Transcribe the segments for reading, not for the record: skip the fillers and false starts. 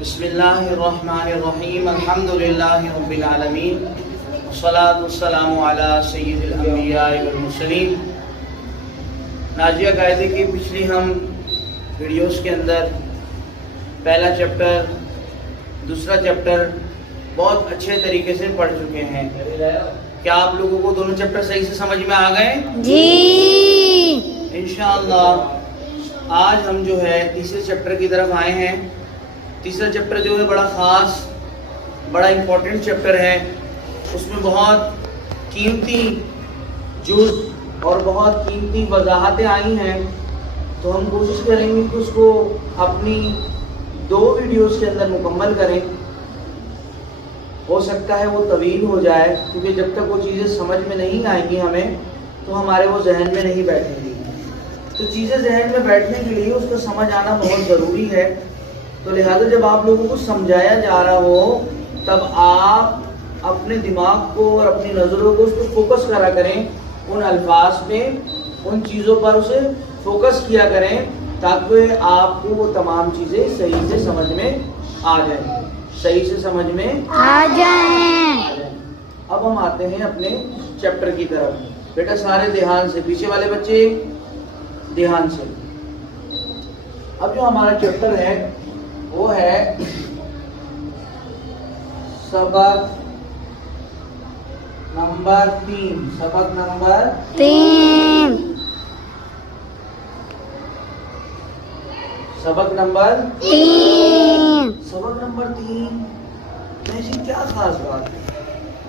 बिस्मिल्लाहिर्रहमानिर्रहीम अल्हम्दुलिल्लाहि रब्बिल आलमीन वस्सलातु वस्सलामु अला सय्यिदिल अंबिया वल मुरसलीन। नाजिया कायदे की पिछली हम वीडियोस के अंदर पहला चैप्टर, दूसरा चैप्टर बहुत अच्छे तरीके से पढ़ चुके हैं। क्या आप लोगों को दोनों चैप्टर सही से समझ में आ गए? जी। इंशाअल्लाह आज हम जो है तीसरे चैप्टर की तरफ आए हैं। तीसरा चैप्टर जो है बड़ा ख़ास, बड़ा इम्पोर्टेंट चैप्टर है। उसमें बहुत कीमती जुज़ और बहुत कीमती वजाहतें आई हैं, तो हम कोशिश करेंगे कि उसको अपनी 2 वीडियोस के अंदर मुकम्मल करें। हो सकता है वो तवील हो जाए, क्योंकि जब तक वो चीज़ें समझ में नहीं आएंगी हमें, तो हमारे वो जहन में नहीं बैठेंगी। तो चीज़ें जहन में बैठने के लिए उसका समझ आना बहुत ज़रूरी है। तो लिहाजा जब आप लोगों को समझाया जा रहा हो, तब आप अपने दिमाग को और अपनी नज़रों को उसको फोकस करा करें, उन अल्फाज में, उन चीज़ों पर उसे फोकस किया करें, ताकि आपको वो तमाम चीज़ें सही से समझ में आ जाएं, सही से समझ में आ जाएं। अब हम आते हैं अपने चैप्टर की तरफ। बेटा सारे ध्यान से, पीछे वाले बच्चे ध्यान से। अब जो हमारा चैप्टर है वो है सबक नंबर 3। सबक नंबर 3। सबक नंबर 3। सबक नंबर 3 में से क्या खास बात है?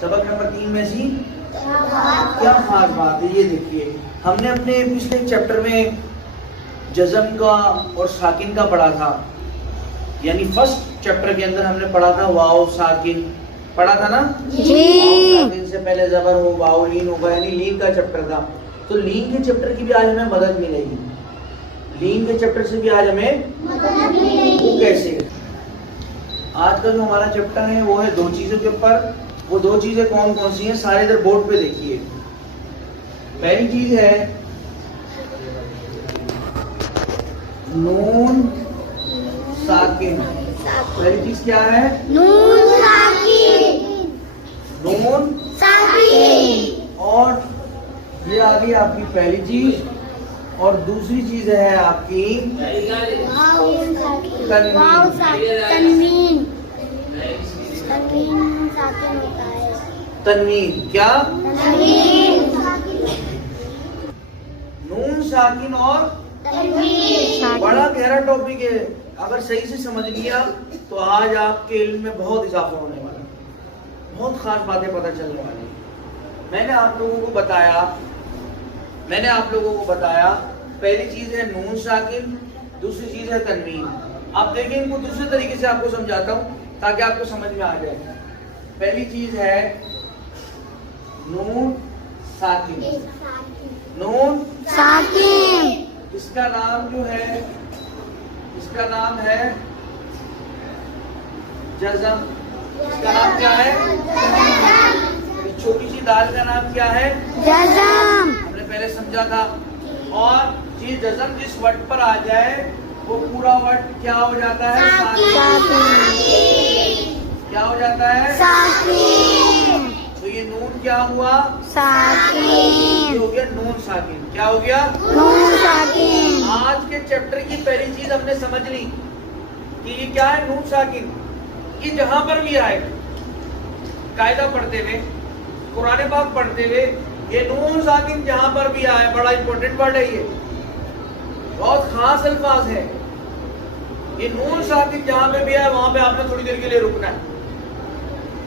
सबक नंबर 3 में से क्या खास बात है? ये देखिए, हमने अपने पिछले चैप्टर में जज़म का और साकिन का पढ़ा था। यानी फर्स्ट चैप्टर के अंदर हमने पढ़ा था वाव साकिन, पढ़ा था ना जी। साकिन से पहले जबर हो, वाव लीन होगा, यानी लीन का चैप्टर था। तो लीन के चैप्टर की भी आज हमें मदद मिलेगी। लीन के चैप्टर से भी आज हमें मदद मिलेगी। वो कैसे? आज का जो हमारा चैप्टर है वो है 2 चीजों के ऊपर। वो 2 चीजें कौन कौन सी हैं? सारे इधर बोर्ड पे देखिए। पहली चीज है नून साकिन। पहली चीज क्या है? नून साकिन। नून साकिन। और ये आ गई आपकी पहली चीज। और दूसरी चीज है आपकी तनवीन। तनवीन साकिन होता है। तनवीन। क्या? तनवीन। नून साकिन और तनवीन। बड़ा गहरा टॉपिक है। अगर सही से समझ लिया तो आज आपके इल्म में बहुत इजाफा होने वाला है, बहुत खास बातें पता चलने वाली। मैंने आप लोगों को बताया पहली चीज है नून साकिन, दूसरी चीज है तनवीन। आप देखें, इनको दूसरे तरीके से आपको समझाता हूँ ताकि आपको समझ में आ जाए। पहली चीज है नून साकिन। नून साकिन। इसका नाम जो है, इसका नाम है जज़म। इसका नाम क्या है? छोटी सी दाल का नाम क्या है? जज़म। हमने पहले समझा था। और ये जज़म जिस वर्ड पर आ जाए वो पूरा वर्ड क्या हो जाता है? साकिन। क्या हो जाता है? साकिन। तो ये नून क्या हुआ? साकिन। ये हो गया नून साकिन। क्या हो गया? नून साकिन। आज के चैप्टर की पहली चीज हमने समझ ली कि ये क्या है? नून साकिन। ये जहां पर भी आए, कायदा पढ़ते हुए, कुरान पाक पढ़ते हुए, ये नून साकिन जहां पर भी आए, बड़ा इंपॉर्टेंट वर्ड है। ये बहुत खास अल्फाज है। ये नून साकिन जहां पे भी आए, वहां पे आपने थोड़ी देर के लिए रुकना है।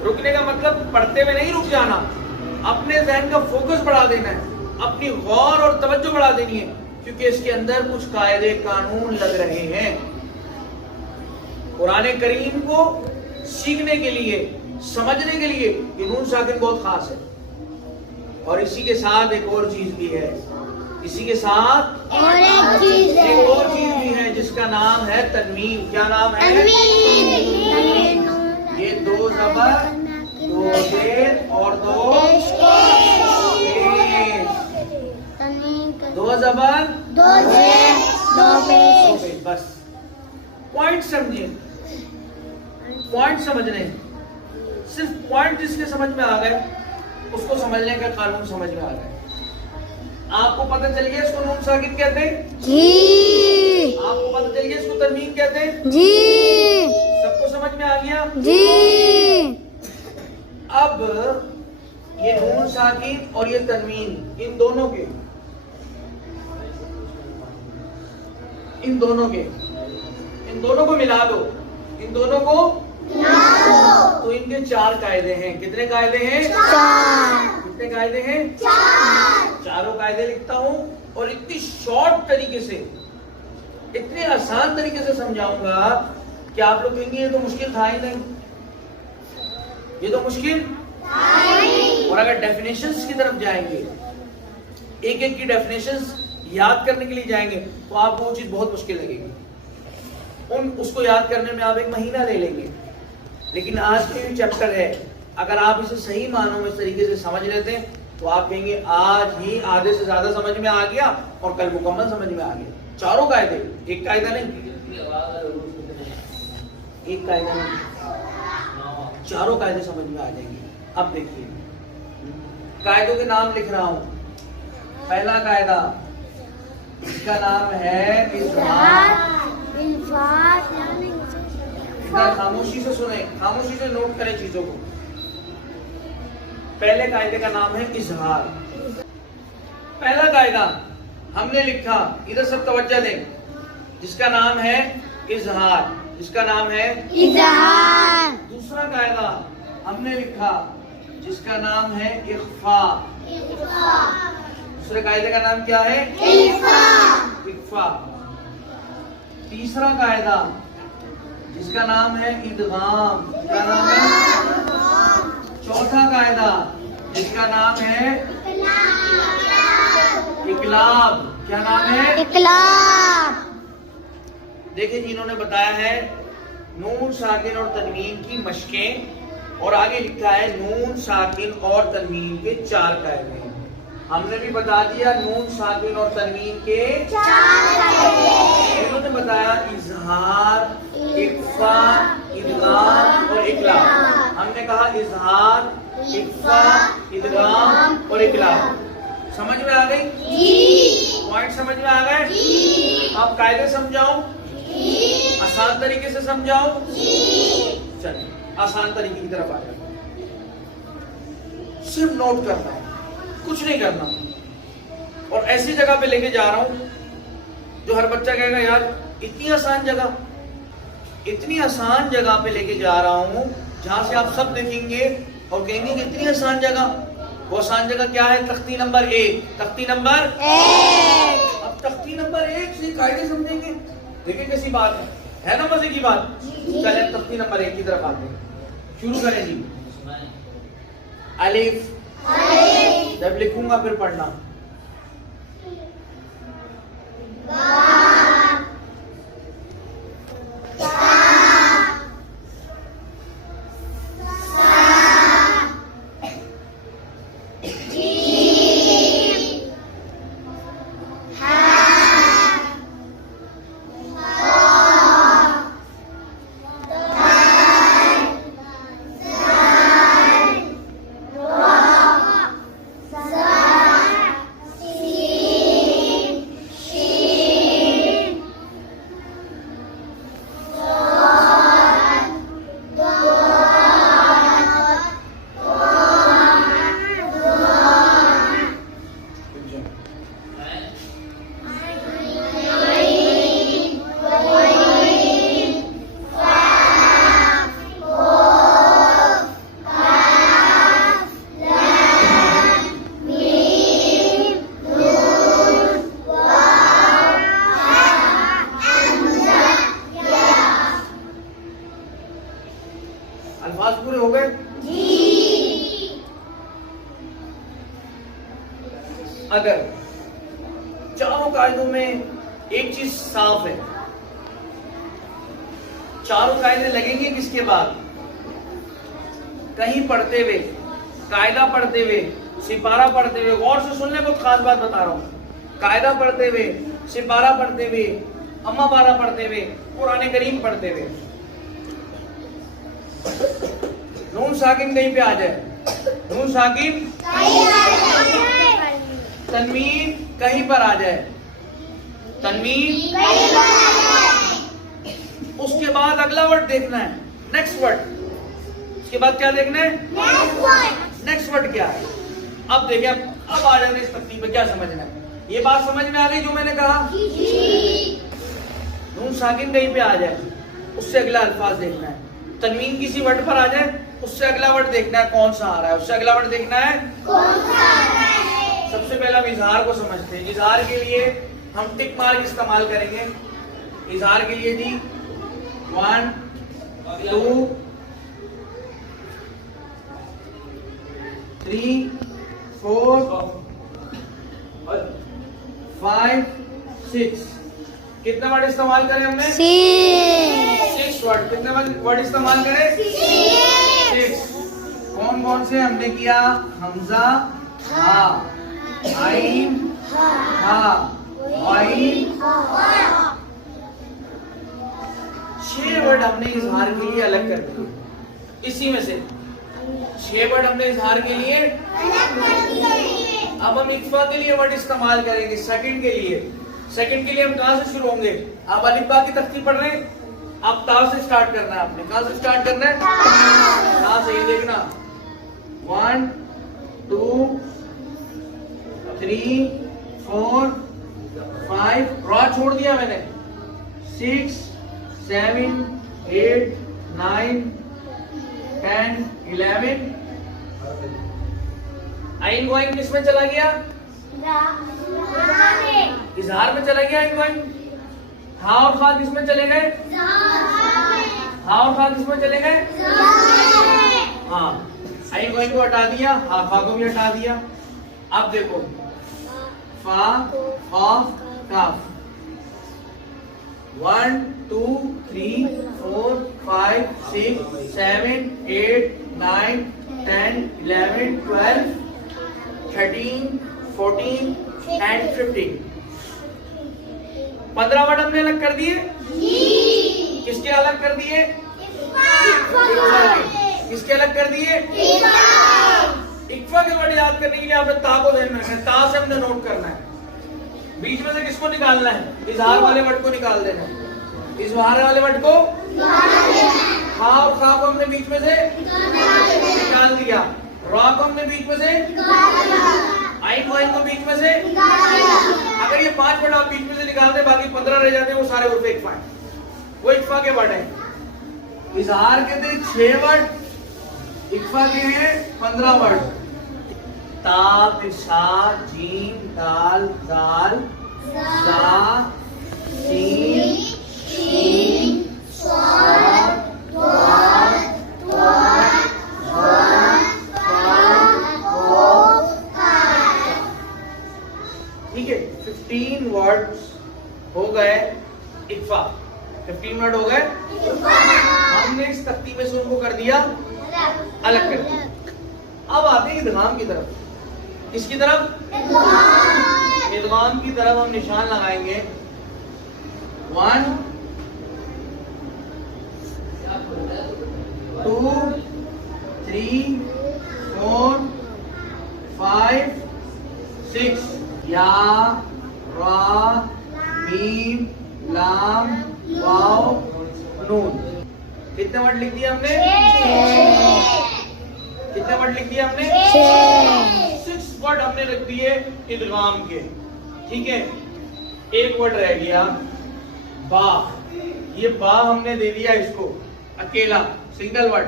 रुकने का मतलब पढ़ते हुए नहीं रुक जाना, अपने जहन का फोकस बढ़ा देना है, अपनी गौर और तवज्जो बढ़ा देनी है, क्योंकि इसके अंदर कुछ कायदे कानून लग रहे हैं। कुरान करीम को सीखने के लिए, समझने के लिए ये नून साकिन बहुत खास है। और इसी के साथ एक और चीज भी है, इसी के साथ और एक चीज है, एक और चीज भी है जिसका नाम है तनवीन। क्या नाम है? तनवीन। ये 2 ज़बर, 2 जेर और 2 पेश। 2 ज़बर, 2 जेर, 2 पेश। बस पॉइंट समझिए। पॉइंट समझने हैं, सिर्फ पॉइंट जिसके समझ में आ गए उसको समझने का कानून समझ में आ गए। आपको पता चल गया इसको नून साकिन कहते हैं? जी। आपको पता चल गया इसको तनवीन कहते हैं? जी। सबको समझ में आ गया? जी। अब ये नून साकिन और ये तनवीन, इन दोनों को मिला दो, इन दोनों को तो इनके 4 कायदे हैं। कितने कायदे हैं? 4। कितने कायदे हैं? चारों कायदे लिखता हूं और इतनी शॉर्ट तरीके से, इतने आसान तरीके से समझाऊंगा कि आप लोग कहेंगे ये तो मुश्किल था ही नहीं, ये तो मुश्किल। और अगर डेफिनेशंस की तरफ जाएंगे, एक एक की डेफिनेशंस याद करने के लिए जाएंगे तो आपको वो चीज बहुत मुश्किल लगेगी। उसको याद करने में आप 1 महीना ले लेंगे। लेकिन आज के जो चैप्टर है, अगर आप इसे सही मानों में इस तरीके से समझ लेते हैं तो आप कहेंगे आज ही आधे से ज्यादा समझ में आ गया और कल मुकम्मल समझ में आ गया। चारों कायदे, एक कायदा नहीं, एक कायदा नहीं, चारों कायदे समझ में आ जाएंगे। अब देखिए, कायदों के नाम लिख रहा हूं। पहला कायदा, इसका नाम है इज़हार। खामोशी से सुने, खामोशी से नोट करें चीजों को। पहले कायदे का नाम है इज़हार। पहला कायदा हमने लिखा, इधर सब तवज्जो दें, जिसका नाम है इज़हार, जिसका नाम है इज़हार। दूसरा कायदा हमने लिखा जिसका नाम है इख्फा। दूसरे कायदे का नाम क्या है? इख्फा। तीसरा कायदा जिसका नाम है इदगाम, क्या नाम है? चौथा कायदा जिसका नाम है इकलाब, क्या नाम है? इकलाब। देखिए जी, इन्होंने बताया है नून साकिन और तनवीन की मशकें, और आगे लिखा है नून साकिन और तनवीन के 4 कायदे। हमने भी बता दिया नून साकिन और तनवीन के 4 कायदे। इन्होंने बताया इज़हार, इख्फा, इदगाम और इकलाब। हमने कहा इज़हार, इख्फा, इदगाम और इकलाब। समझ में आ गई? पॉइंट समझ में आ गए? आप कायदे समझाओ, आसान तरीके से समझाओ। चलिए आसान तरीके की तरफ आ जाए। सिर्फ नोट करना है, कुछ नहीं करना। और ऐसी जगह पे लेके जा रहा हूं जो हर बच्चा कहेगा यार इतनी आसान जगह, इतनी आसान जगह पे लेके जा रहा हूं जहां से आप सब देखेंगे और कहेंगे कि इतनी आसान जगह। वो आसान जगह क्या है? तख्ती नंबर 1। तख्ती नंबर 1। अब तख्ती नंबर 1 से कायदे समझेंगे। देखिए कैसी बात है ना, मजे की बात। चले तख्ती नंबर 1 की तरफ आते हैं, शुरू करें जी। अलिफ, जब लिखूंगा फिर पढ़ना। अल्फाज पूरे हो गए जी। अगर चारों कायदों में एक चीज साफ है, चारों कायदे लगेंगे किसके बाद? कहीं पढ़ते हुए, कायदा पढ़ते हुए, सिपारा पढ़ते हुए, गौर से सुनने, बहुत खास बात बता रहा हूं। कायदा पढ़ते हुए, सिपारा पढ़ते हुए, अम्मा पारा पढ़ते हुए, कुरान करीम पढ़ते हुए, नून साकिन कहीं पे आ जाए, नून साकिन तनवीन कहीं पर आ जाए, तनवीन। उसके बाद अगला वर्ड देखना है, नेक्स्ट वर्ड। उसके बाद क्या देखना है, नेक्स्ट वर्ड क्या है। अब देखिए, अब आ जाते इस तख्ती पे, क्या समझना है। ये बात समझ में आ गई जो मैंने कहा, नून साकिन कहीं पे आ जाए, उससे अगला अल्फाज देखना है। तनवीन किसी वर्ड पर आ जाए, उससे अगला वर्ड देखना है कौन सा आ रहा है, उससे अगला वर्ड देखना है कौन सा आ रहा है। सबसे पहले हम इजहार को समझते हैं। इजहार के लिए हम टिक मार्क इस्तेमाल करेंगे। इजहार के लिए जी 1 2 3 4 5 6। कितने वर्ड इस्तेमाल करें हमने? 6 वर्ड। कितने वर्ड इस्तेमाल करें? 6। कौन कौन से हमने किया? हमजा, हा, आइन, हा, आइन। 6 वर्ड हमने इजहार के लिए अलग कर दिए। इसी में से 6 वर्ड हमने इजहार के लिए अलग कर दिए। अब हम इक्फा के लिए वर्ड इस्तेमाल करेंगे। सेकंड के लिए हम कहां से शुरू होंगे? आप अलिफ बा की तख्ती पढ़ रहे हैं, अब ता से स्टार्ट करना है। आपने कहां से स्टार्ट करना है? ता से। ये देखना 1 2 3 4 5। रॉ छोड़ दिया मैंने। 6 7 8 9 10 11। आइन गोइंग किसमें चला गया? इजहार में चला गया आइन गोइंग। हा और खा किसमें चले गए? हा और खा किसमें चले गए? हाँ, आइन गोइंग को हटा दिया, हा खा को भी हटा दिया। अब देखो फा, खौफ, काफ। 1 2 3 4 5 6 7 8 9 10 11 12 13 14 and 15। 15 वर्ड हमने अलग कर दिए। किसके अलग कर दिए? किसके अलग कर दिए? इक्फा के वर्ड याद करने के लिए आपने ता को ध्यान रखना है। ता से हमने नोट करना है। बीच में से किसको निकालना है? इजहार वाले वर्ड को निकाल देना है। इजहार वाले वर्ड को हा और खा को हमने बीच में से निकाल दिया। रॉ को हमने बीच में से, आइन वाइन को बीच में से। अगर ये 5 वर्ड आप बीच में से निकाल दे, बाकी 15 रह जाते हैं, वो सारे उर्फ इक्फा है। वो इक्फा के वर्ड है। इजहार के थे 6 वर्ड, इक्फा के हैं 15 वर्ड। ता, तिशा, जीम, दाल, जाल, जा, सीन, शीन, स्वाद, त्वा, ठीक है। 15 वर्ड्स हो गए इक्फा। 15 वर्ड हो गए। हमने इस तख्ती में से उनको कर दिया, अलग कर दिया। अब आते हैं इदगाम की तरफ। किसकी तरफ? इदगाम की तरफ हम निशान लगाएंगे। 1 2 3 4 5 6। या, रा, मीम, लाम, वाव, नून। कितने वर्ड लिख दिए हमने? कितने वर्ड लिख दिए हमने? 6 वर्ड हमने रख दिए इदगाम के। ठीक है। एक वर्ड रह गया बा। ये बा हमने दे दिया इसको अकेला, सिंगल वर्ड।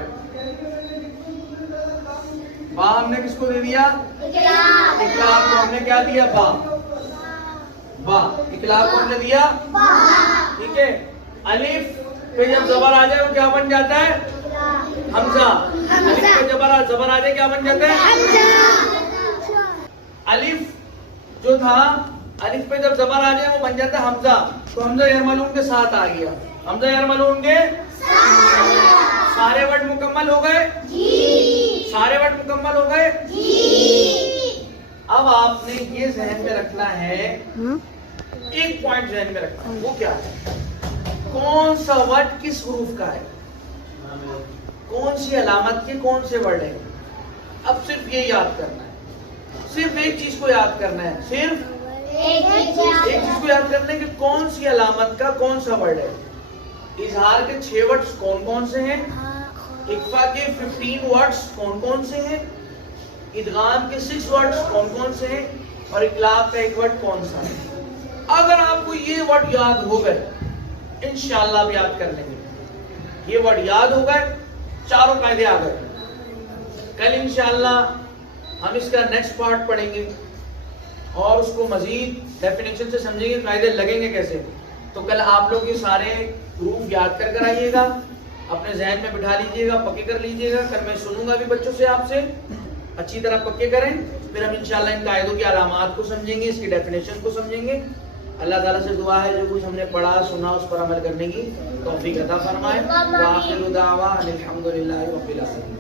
बा हमने किसको दे दिया? इकलाब को हमने क्या दिया? बा। बा इकलाब को हमने दिया। ठीक है। अलिफ पे जब जबर आ जाए वो क्या बन जाता है? हमजा। अलिफ पे जबर आ जाए क्या बन जाता है? अलिफ जो था, अलिफ पे जब जबर आ जाए वो बन जाता है हमजा। तो हमजा यार मालूम के साथ आ गया। हमजा यार मालूम के सारे वर्ड मुकम्मल हो गए। सारे वर्ड मुकम्मल हो गए। अब आपने ये जहन में रखना है, एक पॉइंट जहन में रखना है। वो क्या है? कौन सा वर्ड किस हुरूफ का है? कौन सी अलामत के कौन से वर्ड हैं। अब सिर्फ ये याद करना है, सिर्फ एक चीज को याद करना है, सिर्फ एक चीज को याद करना है कि कौन सी अलामत का कौन सा वर्ड है। इजहार के 6 वर्ड्स कौन कौन से हैं, इख्फा के 15 वर्ड्स कौन कौन से हैं, इदगाम के 6 वर्ड्स कौन कौन से हैं, और इकलाब का 1 वर्ड कौन सा है। अगर आपको ये वर्ड याद हो गए इंशाअल्लाह आप याद कर लेंगे। ये वर्ड याद हो गए, चारों कायदे आ गए। कल इंशाअल्लाह हम इसका नेक्स्ट पार्ट पढ़ेंगे और उसको मजीद डेफिनेशन से समझेंगे, कायदे लगेंगे कैसे। तो कल आप लोग ये सारे प्रूफ याद कर आइएगा, अपने जहन में बिठा लीजिएगा, पक्के कर लीजिएगा। कल मैं सुनूंगा भी बच्चों से, आपसे अच्छी तरह पक्के करें। फिर हम इंशाअल्लाह इन कायदों की अलामात को समझेंगे, इसकी डेफिनेशन को समझेंगे। अल्लाह ताला से दुआ है जो कुछ हमने पढ़ा सुना उस पर अमल करने की तौफीक अता फरमाए। व आखिरु दावा अनिल हम्दुलिल्लाहि रब्बिल आलमीन।